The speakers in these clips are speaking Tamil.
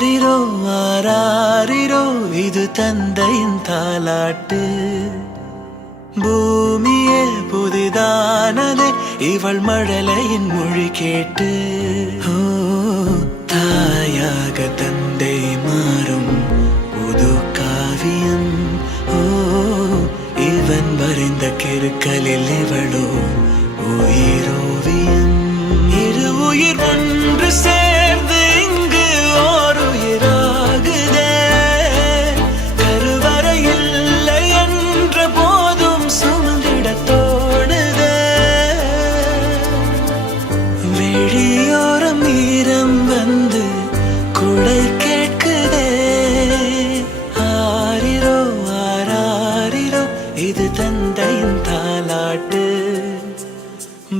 ஆரிரோ ஆராரிரோ இது தந்தையின் தாலாட்டு. பூமியே புதிதானதே இவள் மழலையின் மொழி கேட்டு. ஓ தாயாக தந்தை மாறும் புது காவியம். ஓ இவன் வரைந்த கிறுக்கலில் இவளோ உயிரோவியம். இரு உயிர் ஒன்று சேர்ந்து இங்கு ஓர் உயிராகுதே. கருவறை இல்லை என்ற போதும் சுமந்திட தோணுதே. வெளியோரம் ஈரம் வந்து குடை கேட்குதே. ஆரிரோ ஆராரிரோ இது தந்தையின் தாலாட்டு.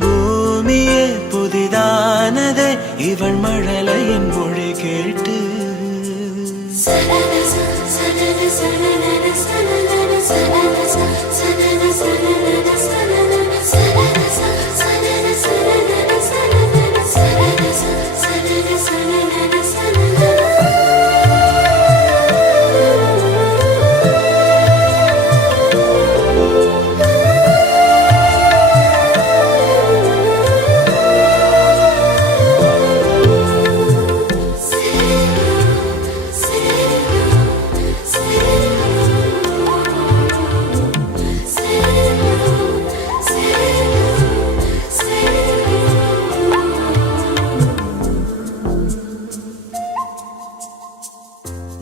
பூமியே புதிதானதே இவள் மழலையின் மொழி கேட்டு.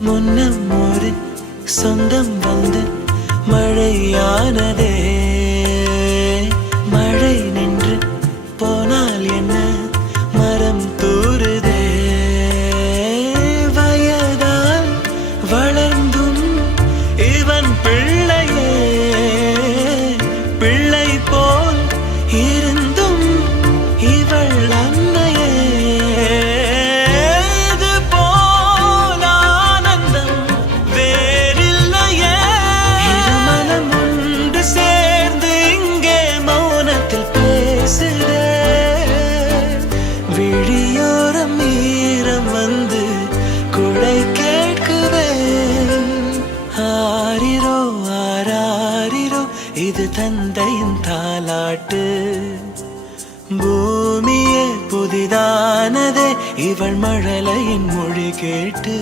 முன்னம் ஒரு சொந்தம் வந்து மழையானதே. மழை நின்று போனால் என்ன மரம் தூறுதே. வயதால் வளர்ந்தும் இவன் பிள்ளையே. பிள்ளை போல் இருந்தும் இவள் அன்னையே. விழியோரம் ஈரம் வந்து குடை கேட்குதே. ஆரிரோ ஆராரிரோ இது தந்தையின் தாலாட்டு. பூமியே புதிதானதே இவள் மழலையின் மொழி கேட்டு.